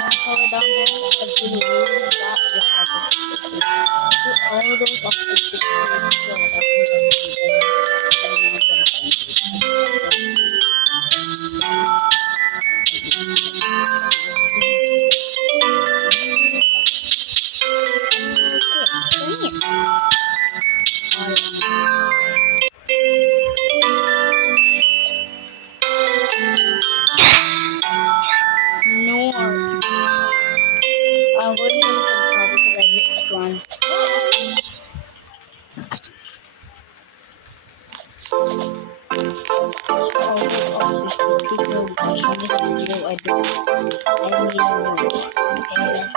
color down there and do the rules that you have to do all those artistic things so that you no, I'm going to the control because I hit this one. All those autistic people watching this video, I mean no. Okay, let's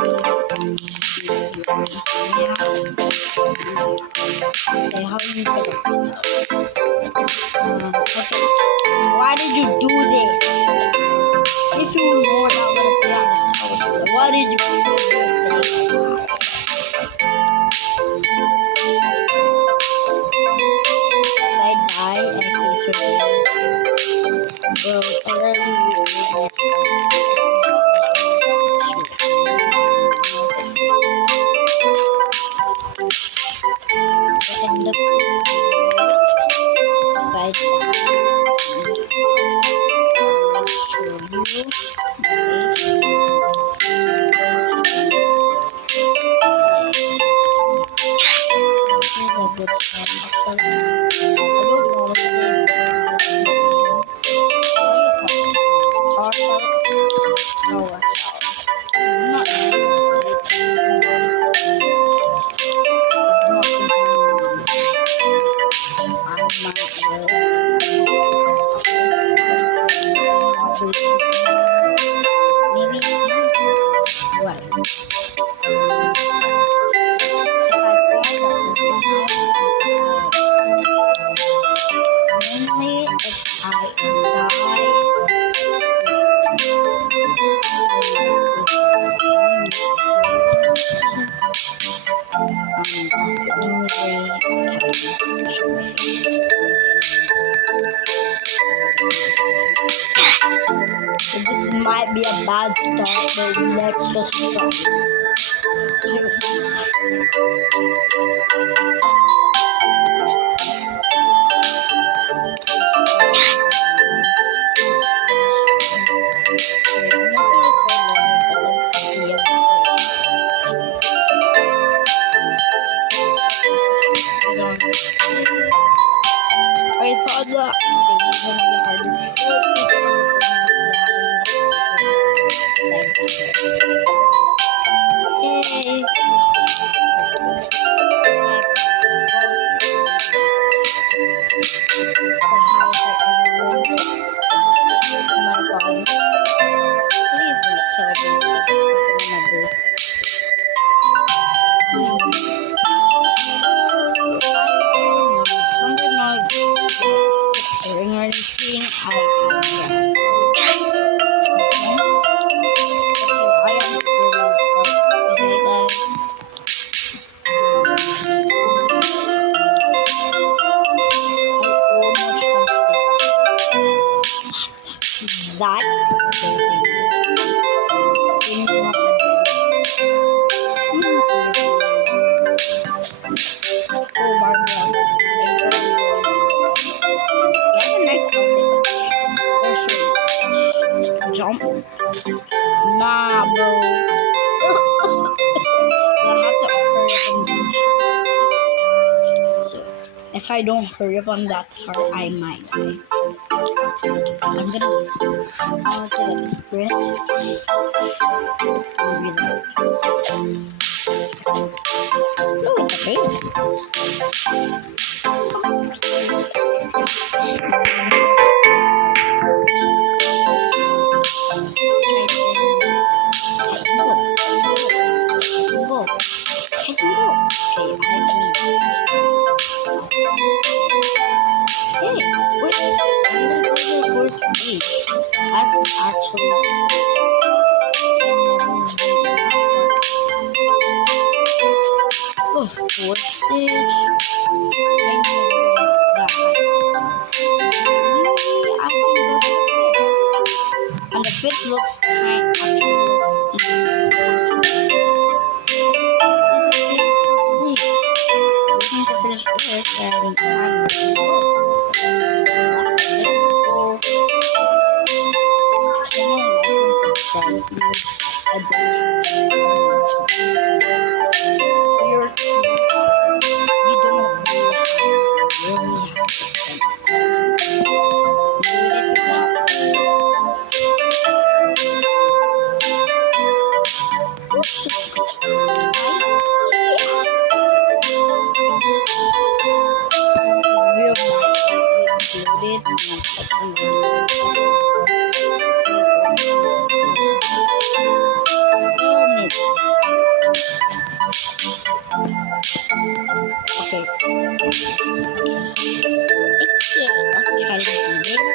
okay, how do you pick up this stuff? Okay. Why did you do this? If you know what I'm gonna say on this tower, why did you do this? If I die, I face reveal. Well, already end up this video. If I die, I'll show you. A good start, actually. I don't know what maybe it's not right. Only if I die. That's the only way I can show my face. So this might be a bad start, but let's just try I thought that thing was gonna be hard to Yay! Oh my god. Please don't tell me that I'm gonna boost something like hearing or anything. I am scared okay, guys. That's jump. Nah, bro. I have to hurry up and so if I don't hurry up on that part, I might die. I'm gonna take a deep breath. Oh, okay. That's actually oh, fourth stage. And the fifth looks actually looks easy. sharing on real life included okay. Let's try to do this.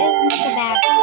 It's not a bad